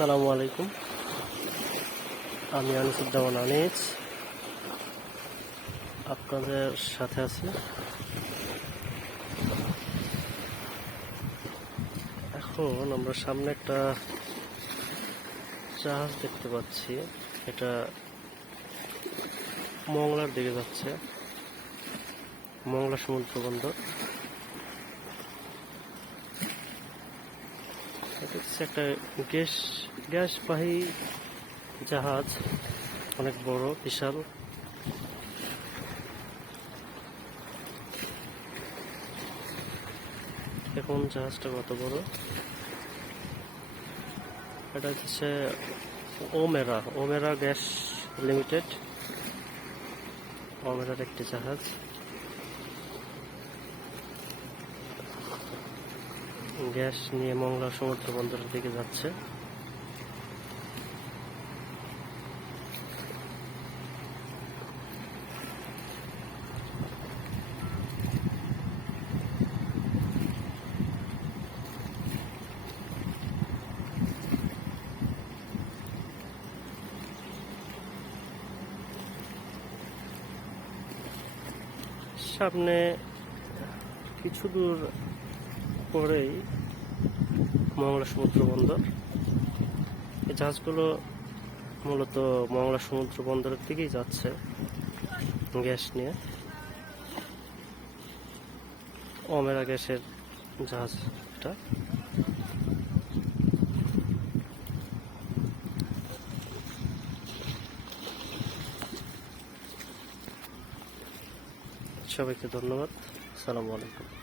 আসসালামু আলাইকুম। আমি আনিসুদ্দামান আনিস আপনাদের সাথে আছি। এখন আমরা সামনে একটা জাহাজ দেখতে পাচ্ছি, এটা মংলার দিকে যাচ্ছে, মংলা সমুদ্র বন্দর। এটা হচ্ছে একটা গ্যাসবাহী জাহাজ, অনেক বড়, বিশাল। এখন জাহাজটা কত বড়, এটা হচ্ছে ওমেরা গ্যাস লিমিটেড, ওমেরার একটি জাহাজ। গ্যাস নিয়ে মংলা সমুদ্র বন্দরের দিকে যাচ্ছে। সামনে কিছু দূর পরেই মংলা সমুদ্র বন্দর। এই জাহাজগুলো মূলত মংলা সমুদ্র বন্দরের দিকেই যাচ্ছে গ্যাস নিয়ে। ওমেরা গ্যাসের জাহাজ এটা। সবাইকে ধন্যবাদ। আসসালামু আলাইকুম।